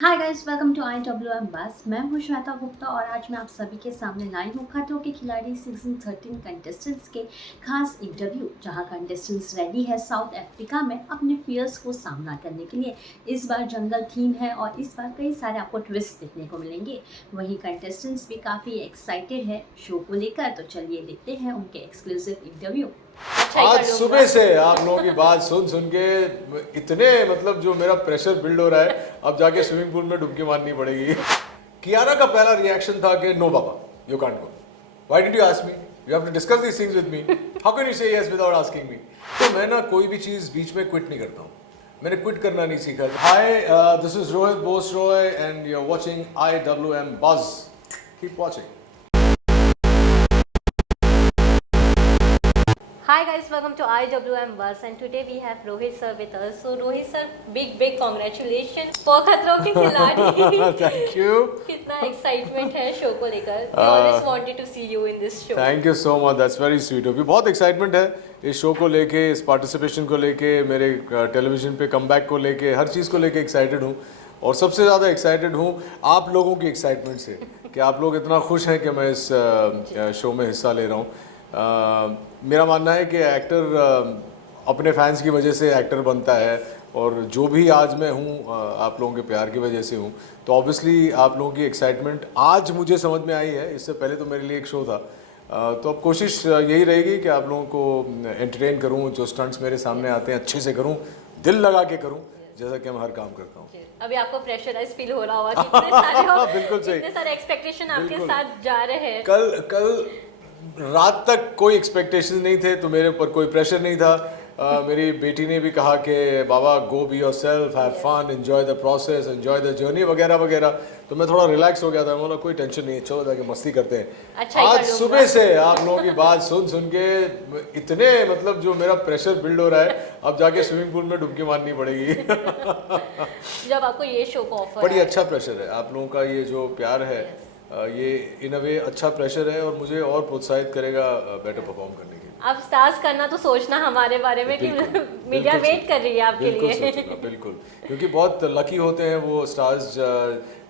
Hi guys, welcome to IWM Buzz. मैं हूं श्वेता गुप्ता और आज मैं आप सभी के सामने लाई हूं खतरों के खिलाड़ी सीजन 13 कंटेस्टेंट्स के खास इंटरव्यू, जहां कंटेस्टेंट्स रेडी है साउथ अफ्रीका में अपने फियर्स को सामना करने के लिए। इस बार जंगल थीम है और इस बार कई सारे आपको ट्विस्ट देखने को मिलेंगे। वहीं कंटेस्टेंट्स भी काफ़ी एक्साइटेड है शो को लेकर, तो चलिए देखते हैं उनके एक्सक्लूसिव इंटरव्यू। आज सुबह से आप लोगों की बात सुन सुन के इतने मतलब जो मेरा प्रेशर बिल्ड हो रहा है, अब जाके स्विमिंग पूल में डुबकी मारनी पड़ेगी। कियारा का पहला रिएक्शन था कि नो बाबा, you can't go. Why did you ask me? You have to discuss these things with me. How can you say yes without asking me? तो मैं ना कोई भी चीज बीच में क्विट नहीं करता हूँ। मैंने क्विट करना नहीं सीखा। Hi, this is Rohit Bose Roy and you are watching IWM buzz. Keep watching. Hi guys, welcome to IWM Bus and today we have Rohit sir with us. So Rohit sir, big congratulations for खतरों के खिलाड़ी। Thank you. कितना excitement है show को लेकर। We always wanted to see you in this show. Thank you so much, that's very sweet of you. बहुत excitement है इस शो को लेके, इस पार्टिसिपेशन को लेके, मेरे टेलीविजन पे कमबैक को लेके, हर चीज़ को लेके एक्साइटेड हूँ। और सबसे ज़्यादा एक्साइटेड हूँ आप लोगों की एक्साइटमेंट से कि आप लोग इतना खुश हैं कि मैं इस शो में हिस्सा ले रहा हूँ। मेरा मानना है कि एक्टर अपने फैंस की वजह से एक्टर बनता है, और जो भी आज मैं हूँ आप लोगों के प्यार की वजह से हूँ। तो ऑब्वियसली आप लोगों की एक्साइटमेंट आज मुझे समझ में आई है, इससे पहले तो मेरे लिए एक शो था। तो अब कोशिश यही रहेगी कि आप लोगों को एंटरटेन करूँ, जो स्टंट्स मेरे सामने आते हैं अच्छे से करूँ, दिल लगा के करूँ, जैसा कि मैं हर काम करता हूँ। अभी आपको प्रेशराइज फील हो रहा होगा, कितने सारे बिल्कुल सही, कितने सारे एक्सपेक्टेशन आपके साथ जा रहे हैं। कल रात तक कोई एक्सपेक्टेशन नहीं थे, तो मेरे ऊपर कोई प्रेशर नहीं था। मेरी बेटी ने भी कहा कि बाबा go be yourself, have fun, enjoy the process, enjoy the journey वगैरह वगैरह। तो मैं थोड़ा रिलैक्स हो गया था, मतलब कोई टेंशन नहीं है, चलो जाके मस्ती करते हैं। अच्छा, आज सुबह से आप लोगों की बात सुन सुन के इतने मतलब जो मेरा प्रेशर बिल्ड हो रहा है, अब जाके स्विमिंग पूल में डुबकी मारनी पड़ेगी। जब आपको ये शो का ऑफर बड़ी अच्छा प्रेशर है आप लोगों का, ये जो प्यार है ये इन अ वे अच्छा प्रेशर है और मुझे और प्रोत्साहित करेगा बेटर परफॉर्म करने के लिए। अब स्टार्स करना तो सोचना हमारे बारे में कि मीडिया वेट कर रही है आपके लिए। बिल्कुल, क्योंकि बहुत लकी होते हैं वो स्टार्स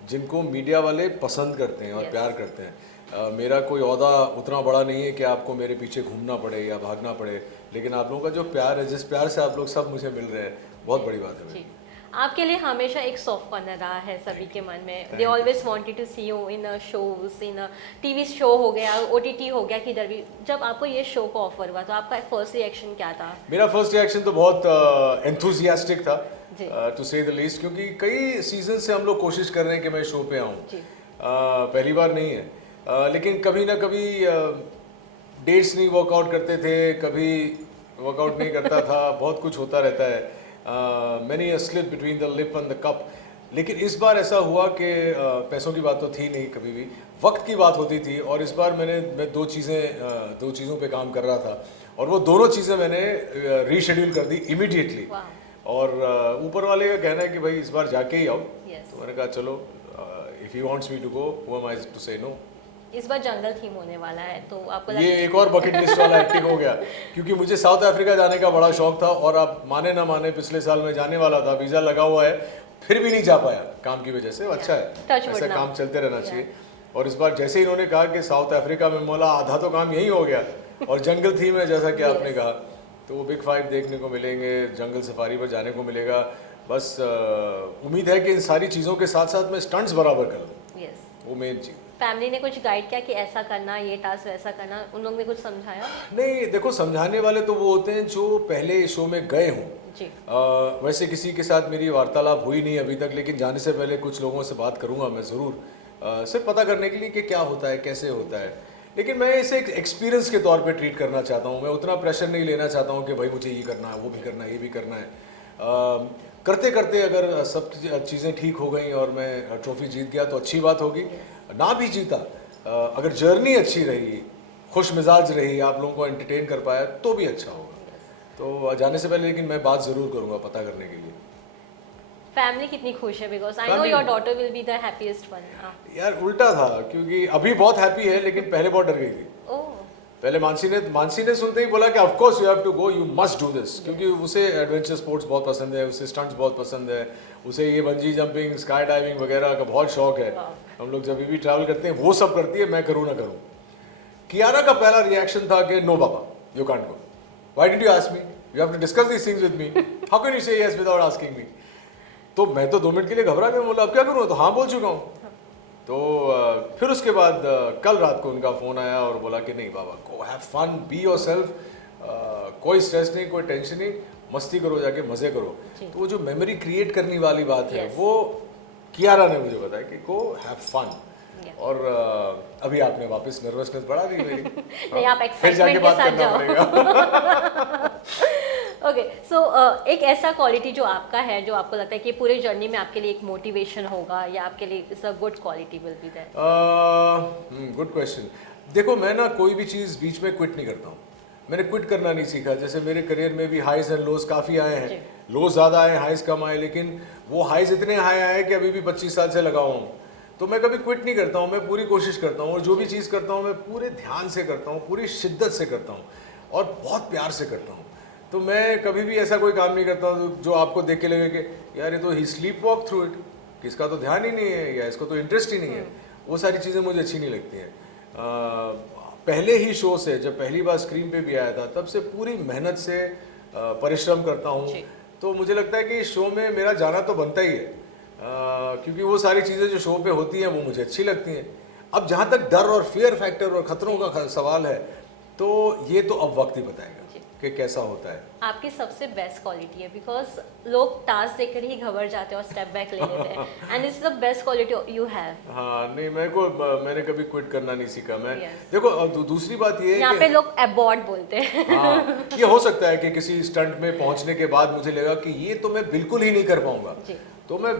जिनको मीडिया वाले पसंद करते हैं और प्यार करते हैं। मेरा कोई ओहदा उतना बड़ा नहीं है कि आपको मेरे पीछे घूमना पड़े या भागना पड़े, लेकिन आप लोगों का जो प्यार है, जिस प्यार से आप लोग सब मुझे मिल रहे हैं, बहुत बड़ी बात है। आपके लिए हमेशा एक सॉफ्ट कॉर्नर रहा है सभी के मन में। They always wanted to see you in shows, in TV show हो गया, OTT हो गया, किधर भी। जब आपको ये शो का ऑफर हुआ तो आपका फर्स्ट रिएक्शन क्या था? मेरा फर्स्ट रिएक्शन तो बहुत एंथुसियास्टिक था, टू से द लीस्ट, क्योंकि कई सीजन से हम लोग कोशिश कर रहे हैं कि मैं शो पे आऊँ। पहली बार नहीं है, लेकिन कभी ना कभी डेट्स नहीं वर्कआउट करते थे, कभी वर्कआउट नहीं करता था, बहुत कुछ होता रहता है। Many slip between the lip and the cup. लेकिन इस बार ऐसा हुआ कि पैसों की बात तो थी नहीं, कभी भी वक्त की बात होती थी। और इस बार मैं दो चीज़ों पे काम कर रहा था, और वो दोनों चीज़ें मैंने रीशेड्यूल कर दी इमीडिएटली। और ऊपर वाले का कहना है कि भाई इस बार जाके ही आओ। तो मैंने कहा चलो, if he wants me to go, who am I to say no. इस बार जंगल थीम होने वाला है, तो आपको ये एक और बकेट लिस्ट वाला एक्टिंग हो गया, क्योंकि मुझे साउथ अफ्रीका जाने का बड़ा शौक था। और आप माने ना माने, पिछले साल में जाने वाला था, वीज़ा लगा हुआ है, फिर भी नहीं जा पाया काम की वजह से। अच्छा है, ऐसा काम चलते रहना चाहिए। और इस बार जैसे ही इन्होंने कहा कि साउथ अफ्रीका में, मोला आधा तो काम यही हो गया, और जंगल थीम है जैसा कि आपने कहा, तो वो बिग फाइट देखने को मिलेंगे, जंगल सफारी पर जाने को मिलेगा। बस उम्मीद है कि इन सारी चीज़ों के साथ साथ मैं स्टंट्स बराबर कर लूँ, वो मेन चीज़। फैमिली ने कुछ गाइड किया कि ऐसा करना, ये टास्क वैसा करना, उन लोगों ने कुछ समझाया? नहीं, देखो, समझाने वाले तो वो होते हैं जो पहले शो में गए हों। वैसे किसी के साथ मेरी वार्तालाप हुई नहीं अभी तक, लेकिन जाने से पहले कुछ लोगों से बात करूंगा मैं ज़रूर, सिर्फ पता करने के लिए कि क्या होता है, कैसे होता है। लेकिन मैं इसे एक एक्सपीरियंस के तौर पे ट्रीट करना चाहता हूँ। मैं उतना प्रेशर नहीं लेना चाहता हूँ कि भाई मुझे ये करना है, वो भी करना है, ये भी करना है। करते करते अगर सब चीज़ें ठीक हो गई और मैं ट्रॉफी जीत गया तो अच्छी बात होगी। ना भी जीता, अगर जर्नी अच्छी रही, खुश मिजाज रही, आप लोगों को एंटरटेन कर पाया, तो भी अच्छा होगा। तो जाने से पहले लेकिन मैं बात ज़रूर करूँगा पता करने के लिए। फैमिली कितनी खुश है? Because I know your daughter will be the happiest one. यार उल्टा था, क्योंकि अभी बहुत हैप्पी है, लेकिन पहले बहुत डर गई थी। पहले मानसी ने सुनते ही बोला कि of course you have to go, you must do this, क्योंकि उसे एडवेंचर स्पोर्ट्स बहुत पसंद है, उसे स्टंट्स बहुत पसंद है, उसे ये बंजी जंपिंग, स्काई डाइविंग वगैरह का बहुत शौक है। हम लोग जब भी ट्रैवल करते हैं वो सब करती है, मैं करूँ ना करूँ। कियारा का पहला रिएक्शन था कि नो बाबा, you can't go, why did you ask me, you have to discuss these things with me, how can you say yes without asking me. तो मैं तो 2 मिनट के लिए घबरा गया, बोला अब क्या करूँ, तो हाँ बोल चुका हूँ। तो फिर उसके बाद कल रात को उनका फ़ोन आया और बोला कि नहीं बाबा, go have fun, be yourself, कोई स्ट्रेस नहीं, कोई टेंशन नहीं, मस्ती करो, जाके मज़े करो। तो वो जो मेमोरी क्रिएट करने वाली बात है वो कियारा ने मुझे बताया कि गो हैव फन। और अभी आपने वापस नर्वसनेस बढ़ा दी मेरी। नहीं, आप फिर जाके एक्साइटमेंट के बात साथ करना पड़ेगा। ओके, सो एक ऐसा क्वालिटी जो आपका है, जो आपको लगता है कि पूरे जर्नी में आपके लिए एक मोटिवेशन होगा या आपके लिए it's a good quality will be that. Good question. देखो मैं ना कोई भी चीज़ बीच में क्विट नहीं करता हूँ, मैंने क्विट करना नहीं सीखा। जैसे मेरे करियर में भी हाइज एंड लोज काफ़ी आए हैं, लोज ज़्यादा आए, हाइज कम आए, लेकिन वो हाइज इतने हाई आए कि अभी भी 25 साल से लगा हुआ हूँ। तो मैं कभी क्विट नहीं करता हूँ, मैं पूरी कोशिश करता हूँ और जो भी चीज़ करता हूँ मैं पूरे ध्यान से करता हूँ, पूरी शिद्दत से करता हूँ और बहुत प्यार से करता हूँ। तो मैं कभी भी ऐसा कोई काम नहीं करता हूँ जो आपको देख के लगे कि यार ये तो ही स्लीप वॉक थ्रू इट, किसका तो ध्यान ही नहीं है या इसको तो इंटरेस्ट ही नहीं है। वो सारी चीज़ें मुझे अच्छी नहीं लगती हैं। पहले ही शो से, जब पहली बार स्क्रीन पे भी आया था, तब से पूरी मेहनत से परिश्रम करता हूँ। तो मुझे लगता है कि शो में मेरा जाना तो बनता ही है, क्योंकि वो सारी चीज़ें जो शो पे होती हैं वो मुझे अच्छी लगती हैं। अब जहाँ तक डर और फियर फैक्टर और ख़तरों का सवाल है, तो ये तो अब वक्त ही बताएगा कि कैसा होता है। आपकी सबसे बेस्ट क्वालिटी है, बिकॉज लोग टास्क देखकर ही घबरा जाते हैं और स्टेप बैक ले लेते हैं, and it's the best quality you have. हाँ नहीं, मैंने कभी क्विट करना नहीं सीखा। मैं देखो दूसरी बात ये है यहाँ पे लोग अबॉर्ड बोलते हैं। हाँ, ये हो सकता है कि किसी स्टंट में पहुंचने के बाद मुझे लगा कि ये तो मैं बिल्कुल ही नहीं कर पाऊंगा, तो मैं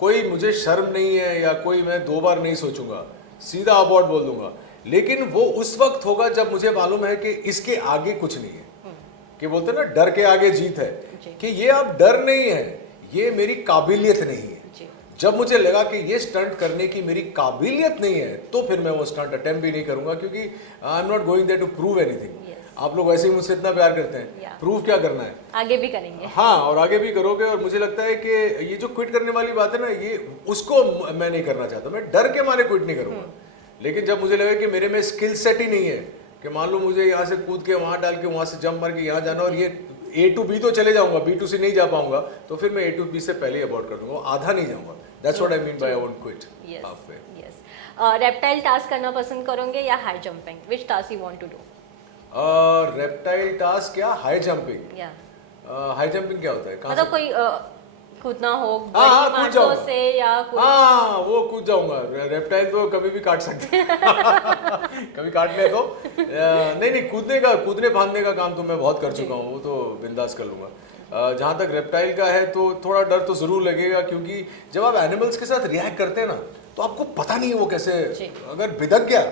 कोई मुझे शर्म नहीं है या कोई मैं 2 बार नहीं सोचूंगा, सीधा अबॉर्ड बोल दूंगा। लेकिन वो उस वक्त होगा जब मुझे मालूम है कि इसके आगे कुछ नहीं है, कि बोलते हैं ना डर के आगे जीत है, कि ये अब डर नहीं है, ये मेरी काबिलियत नहीं है। जब मुझे लगा कि ये स्टंट करने की मेरी काबिलियत नहीं है, तो फिर मैं वो स्टंट अटेम्प्ट भी नहीं करूंगा, क्योंकि I am not going there to prove anything. आप लोग वैसे ही मुझसे इतना प्यार करते हैं, प्रूव क्या करना है, आगे भी करेंगे। हाँ, और आगे भी करोगे। और मुझे लगता है कि ये जो क्विट करने वाली बात है ना, ये उसको मैं नहीं करना चाहता, मैं डर के मारे क्विट नहीं करूंगा। लेकिन जब मुझे लगे कि मेरे में स्किल सेट ही नहीं है, कि मान लो मुझे यहाँ से कूद के वहाँ डाल के वहाँ से जंप मार के यहाँ जाना और ये A to B तो चले जाऊंगा, B to C नहीं जा पाऊंगा, तो फिर मैं A to B से पहले अबॉर्ड कर दूंगा, आधा नहीं जाऊंगा। That's what I mean by I won't quit halfway. Yes. Reptile task करना पसंद करोगे या high jumping? Which task you want to do? Reptile task क्या, हाई जंपिंग? हाई जंपिंग क्या होता है? मतलब कोई कूदना हो हाँ, कूद जाऊंगा से या हाँ, वो कूद जाऊंगा। रेप्टाइल तो कभी भी काट सकते हैं। कभी काट ले तो नहीं, कूदने फांदने का काम तो मैं बहुत कर चुका हूँ, वो तो बिंदास कर लूँगा। जहाँ तक रेप्टाइल का है तो थोड़ा डर तो ज़रूर लगेगा, क्योंकि जब आप एनिमल्स के साथ रिएक्ट करते हैं ना, तो आपको पता नहीं है वो कैसे, अगर बिदक गया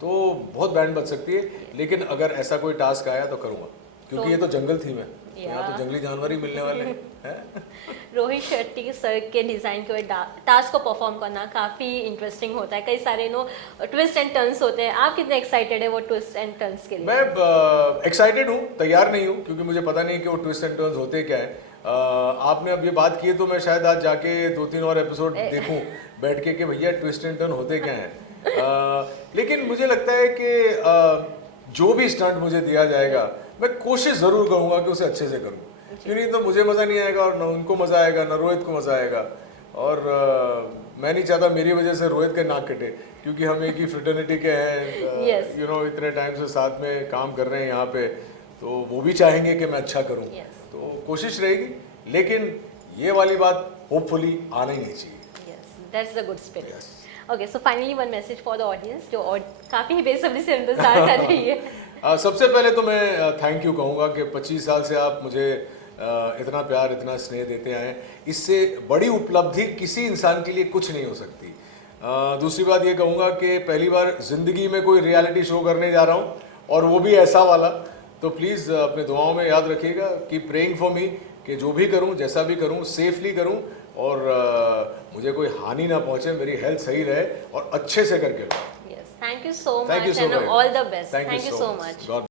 तो बहुत बैंड बच सकती है। लेकिन अगर ऐसा कोई टास्क आया तो करूँगा, क्योंकि ये तो जंगल थी, मैं यहाँ तो जंगली जानवर ही मिलने वाले हैं। रोहित शेट्टी सर के डिज़ाइन के टास्क को परफॉर्म करना काफ़ी इंटरेस्टिंग होता है, कई सारे ट्विस्ट एंड टर्न्स होते हैं। आप कितने एक्साइटेड है वो ट्विस्ट एंड टर्न्स के लिए? मैं एक्साइटेड हूँ, तैयार नहीं हूँ, क्योंकि मुझे पता नहीं कि वो ट्विस्ट एंड टर्न्स होते क्या है। आपने अब ये बात की है तो मैं शायद आज जाके 2-3 और एपिसोड देखूँ बैठ के कि भैया ट्विस्ट एंड टर्न होते क्या हैं। लेकिन मुझे लगता है कि जो भी स्टंट मुझे दिया जाएगा, मैं कोशिश ज़रूर करूँगा कि उसे अच्छे से करूँ, क्यों नहीं तो मुझे मज़ा नहीं आएगा और ना उनको मज़ा आएगा, ना रोहित को मज़ा आएगा। और मैं नहीं चाहता मेरी वजह से रोहित का नाक कटे, क्योंकि हम एक ही फ्रेटर्निटी के हैं, यू नो, इतने टाइम से साथ में काम कर रहे हैं यहाँ पे, तो वो भी चाहेंगे कि मैं अच्छा करूँ। तो कोशिश रहेगी, लेकिन ये वाली बात होपफुली आना ही नहीं चाहिए। That's the good spirit. Okay, so finally one message for the audience जो काफ़ी बेसब्री से इंतजार कर रही है। सबसे पहले तो मैं थैंक यू कहूँगा कि 25 साल से आप मुझे इतना प्यार, इतना स्नेह देते आए। इससे बड़ी उपलब्धि किसी इंसान के लिए कुछ नहीं हो सकती। दूसरी बात ये कहूँगा कि पहली बार ज़िंदगी में कोई रियलिटी शो करने जा रहा हूँ, और वो भी ऐसा वाला। तो प्लीज़ अपने दुआओं में याद रखिएगा, कीप प्रेइंग फॉर मी, कि जो भी करूँ, जैसा भी करूँ, सेफली करूँ और मुझे कोई हानि ना पहुँचे, मेरी हेल्थ सही रहे और अच्छे से करके। Thank you so much and all the best. Thank you so much. God